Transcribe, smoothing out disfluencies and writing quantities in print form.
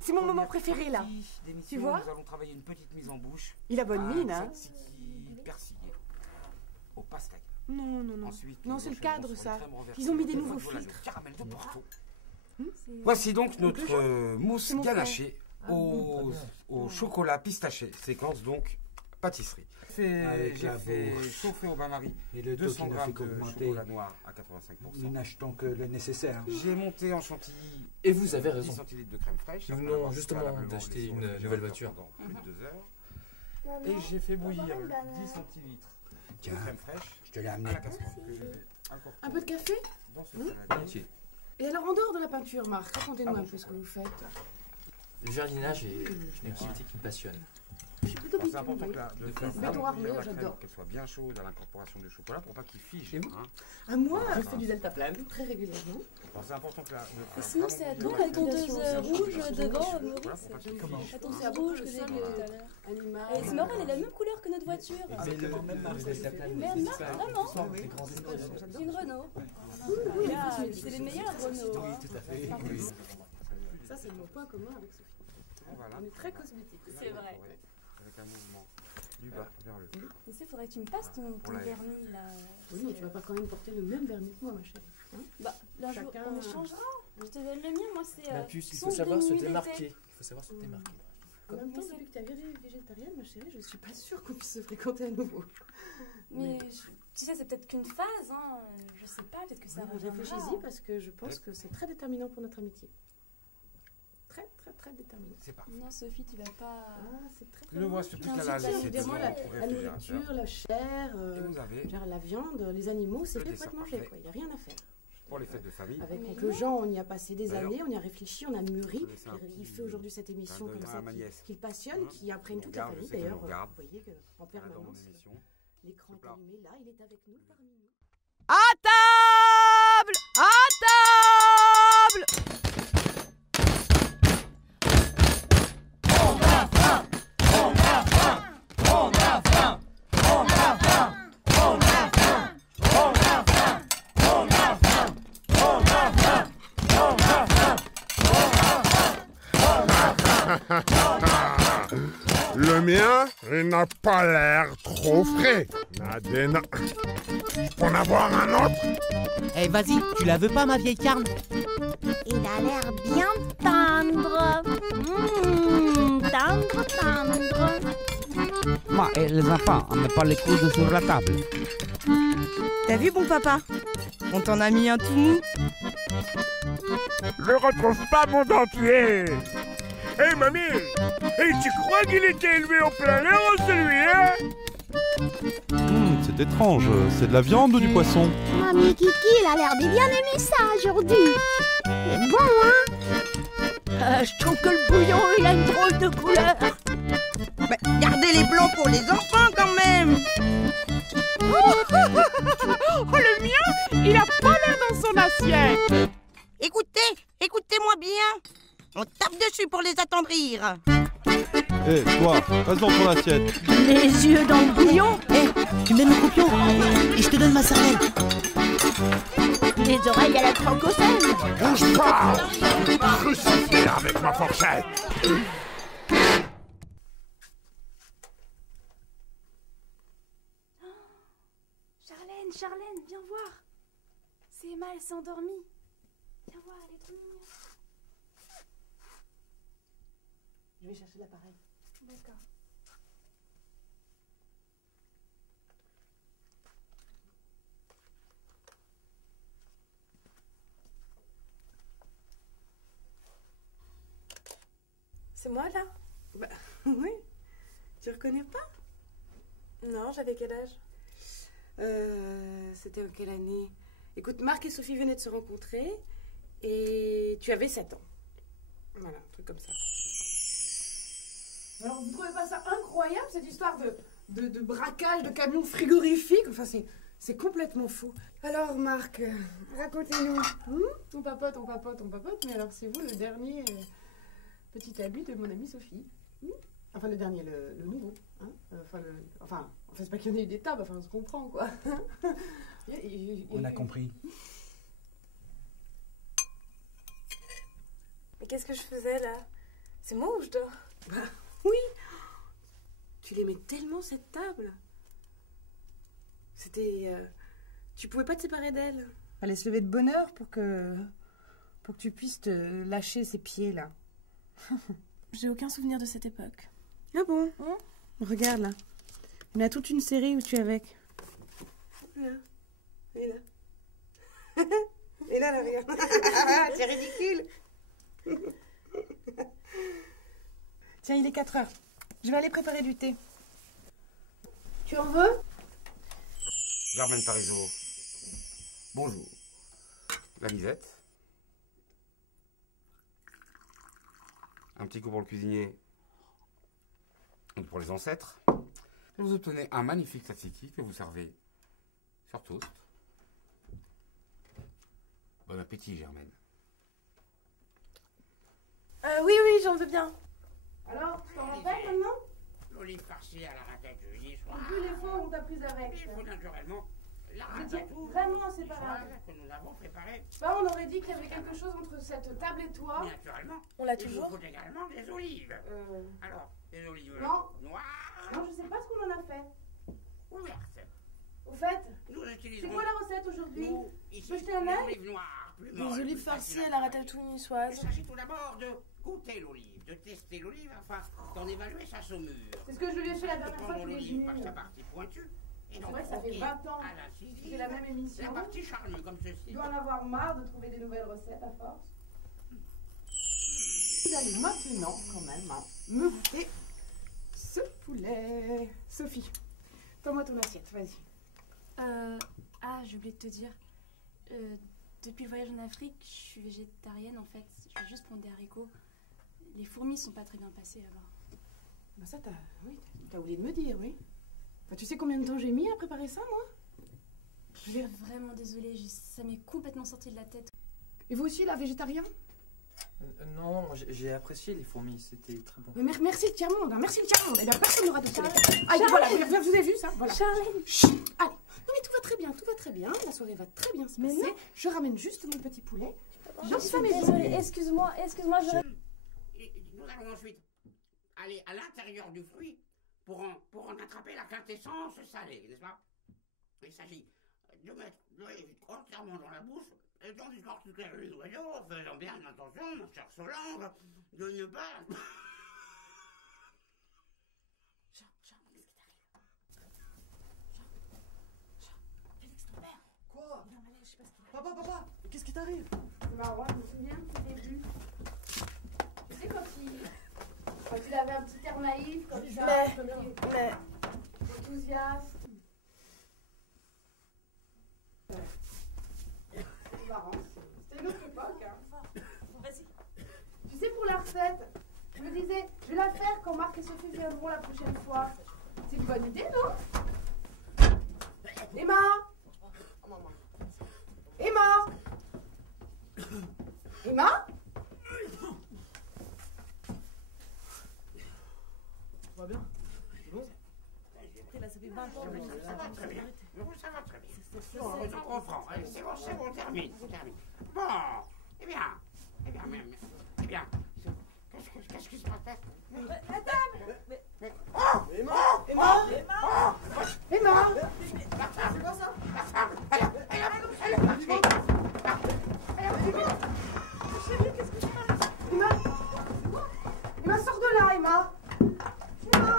c'est mon moment préféré, là. Tu vois? Nous allons travailler une petite mise en bouche. Il a bonne mine, hein. Persillé au pastaga. Non. Ensuite, Non, c'est le cadre, ça. renversée. Ils ont mis des nouveaux filtres. Caramel de Porto. Voici donc notre mousse ganachée au chocolat pistaché. Séquence donc pâtisserie. J'ai fait chauffer au bain-marie et le 200 taux grammes qui n'a fait de qu'augmenter. chocolat noir à 85%. Nous n'achetons que le nécessaire. J'ai monté en chantilly. Et vous avez raison. 10 centilitres de crème fraîche. Nous venons justement d'acheter une nouvelle voiture. Pendant plus de 2 heures. Et j'ai fait bouillir 10 centilitres de crème fraîche. Je te l'ai amené. À la casserole que je vais incorporer Un peu de café? dans ce saladier. Et alors, en dehors de la peinture, Marc, racontez-nous un peu ce que vous faites. Le jardinage est une activité qui me passionne. Je suis plutôt C'est important de faire béton armé, bouillir la j'adore. crème, qu'elle soit bien chaude à l'incorporation du chocolat pour pas qu'il fige. Et vous À moi, Je fais du deltaplane. très régulièrement. C'est important que Et sinon, c'est à toi la tondeuse rouge devant, Maurice. La tondeuse rouge que j'ai vue tout à l'heure. Animal. Et c'est marrant, elle est la même couleur que notre voiture. C'est le même marque. Même marque, vraiment. C'est une Renault. Ah, c'est les meilleurs Renault. hein. Ça, c'est mon point commun avec Sophie. Voilà. On est très cosmétique. C'est vrai. Avec un mouvement du bas vers le haut. Mais il faudrait que tu me passes ton vernis là. Oui, mais tu vas pas quand même porter le même vernis que moi, ma chérie. Hein? Bah, là, Chacun- on échangera. Je te donne le mien, moi c'est. La puce, il faut songe de savoir se nuit d'été. démarquer. Il faut savoir se démarquer. En même temps, depuis que tu as viré végétarienne, ma chérie, je suis pas sûre qu'on puisse se fréquenter à nouveau. Mais tu sais, c'est peut-être qu'une phase, hein. Je sais pas, peut-être que ça reviendra. Réfléchis-y parce que je pense que c'est très déterminant pour notre amitié. Très déterminant. C'est parfait. Non, Sophie, tu vas pas. Ah, c'est très Il ne vous reste plus qu'à la laisser Évidemment, devant la, au la réfrigérateur. nourriture, la chair, Et vous avez, genre la viande, les animaux, c'est Le fait dessert pour être mangé, parfait. quoi. Il n'y a rien à faire. pour les fêtes de famille, Avec Mais Oncle non. Jean, on y a passé des D'ailleurs, années, on y a réfléchi, on a mûri. je vais laisser un Il petit fait aujourd'hui cette émission clin comme d'œil ça à ma nièce. qui le passionne, Hein, qui imprègne qui toute nous la regarde, famille. je sais qu'elle D'ailleurs, nous regarde. vous voyez qu'en dans mon permanence, émission. l'écran est plat. allumé. Là, il est avec nous, parmi nous. À table! À table! Le mien, il n'a pas l'air trop frais. Nadena, pour en avoir un autre? Eh, vas-y, tu la veux pas, ma vieille carne? Il a l'air bien tendre. Tendre. Et les enfants, on met pas les coudes sur la table. T'as vu, bon papa? On t'en a mis un tout mou. Je retrouve pas mon dentier. Hé, mamie, et tu crois qu'il était élevé au plein air, celui-là? C'est étrange, c'est de la viande ou du poisson? Mamie Kiki, il a l'air de bien aimer ça aujourd'hui. C'est bon, hein? Je trouve que le bouillon, il a une drôle de couleur. Mais gardez les blancs pour les enfants, quand même. Oh, le mien, il a pas l'air dans son assiette. Écoutez-moi bien. On tape dessus pour les attendrir. Hé, toi, passe dans ton assiette. Les yeux dans le bouillon. Tu me donnes le croupion et je te donne ma cervelle. Les oreilles à la croque au sel. Bouge pas! Crucifie avec ma fourchette! Charlène, viens voir. C'est Emma, elle s'est endormie. Viens voir, elle est trop mignonne. Je vais chercher l'appareil. D'accord. C'est moi, là? Bah, oui. Tu reconnais pas? Non, j'avais quel âge? C'était en quelle année? Écoute, Marc et Sophie venaient de se rencontrer et tu avais 7 ans. Voilà, un truc comme ça. Alors, vous trouvez pas ça incroyable, cette histoire de braquage de camions frigorifiques? Enfin, c'est complètement fou. Alors, Marc, racontez-nous. On papote, mais alors c'est vous le dernier petit habit de mon amie Sophie. Enfin, le dernier, le nouveau. Hein, enfin, c'est pas qu'il y en ait eu des tables, enfin, on se comprend, quoi. On a compris. Mais qu'est-ce que je faisais là? C'est moi ou je dors? Bah oui. Tu l'aimais tellement cette table. C'était... Tu pouvais pas te séparer d'elle. Fallait se lever de bonne heure pour que tu puisses te lâcher ces pieds là. J'ai aucun souvenir de cette époque. Ah bon? Regarde là. On a toute une série où tu es avec. Là. Et là. Et là, là, regarde. C'est ridicule. Tiens, il est 4 heures. Je vais aller préparer du thé. Tu en veux? Germaine Parisot. Bonjour. La Lisette. Un petit coup pour le cuisinier. Et pour les ancêtres. Vous obtenez un magnifique tzatziki que vous servez sur toast. Bon appétit, Germaine. Oui, j'en veux bien. Alors, tu t'en rappelles maintenant? L'olive farcie à la raquette jeudi soir. C'est plus les fois où t'as plus avec. Il faut naturellement la ratatouille. Vraiment, c'est pas grave. Que nous avons préparé. Bah, on aurait dit qu'il y avait quelque chose entre cette table et toi. Naturellement. On l'a toujours. Il faut également des olives. Alors, des olives noires. Non, je sais pas ce qu'on en a fait. Ouvertes. Au fait, nous c'est quoi la recette aujourd'hui? Ici, peux jeter un œil? olives noires. Des olives farcies à la ratatouille niçoise. Il s'agit tout d'abord de goûter l'olive, de tester l'olive afin d'en évaluer sa saumure. C'est ce que je lui ai fait la dernière fois qu'il est venu. Par sa partie pointue. C'est vrai que ça fait 20 ans que c'est la même émission. La partie charnue comme ceci. Tu dois en avoir marre de trouver des nouvelles recettes à force. Vous allez maintenant, quand même, me goûter ce poulet. Sophie, tends-moi ton assiette, vas-y. J'ai oublié de te dire. Depuis le voyage en Afrique, je suis végétarienne en fait. Je vais juste prendre des haricots. Les fourmis sont pas très bien passées là-bas. Bah ça, t'as oublié de me dire, oui. Enfin, tu sais combien de temps j'ai mis à préparer ça, moi? Je suis vraiment désolée, ça m'est complètement sorti de la tête. Et vous aussi, là, végétarien? Non, j'ai apprécié les fourmis, c'était très bon. Merci le tiers-monde, merci le tiers-monde. Eh bien, personne n'aura de téléphone. Ah, voilà, vous avez vu ça? Voilà. Charlène! Chut, allez. Non, mais tout va très bien, tout va très bien. La soirée va très bien se passer. Je ramène juste mon petit poulet. Je suis désolée, excuse-moi, je... Nous allons ensuite aller à l'intérieur du fruit pour en attraper la quintessence salée, n'est-ce pas? Il s'agit de mettre l'olive entièrement dans la bouche et d'en décortiquer les noyaux, faisant bien attention, ma chère Solange, de ne pas... Quoi? Papa, qu'est-ce qui t'arrive? Bah ouais, je me souviens au début. Tu sais quand il avait un petit air naïf, comme ça, mais enthousiaste. C'est marrant, c'était une autre époque, hein. Vas-y. Tu sais, pour la recette, je me disais, je vais la faire quand Marc et Sophie viendront la prochaine fois. C'est une bonne idée, non? Emma! Emma! Emma? Ça va bien? C'est bon? Là, ça fait 20 ans. Ça va très bien. Ça va très bien. On reprend. C'est bon, on termine. Bon, eh bien. Qu'est-ce qui se passe? La table! Emma! C'est quoi ça? Chérie, qu'est-ce que tu fais? Emma, sors de là, Emma! Emma!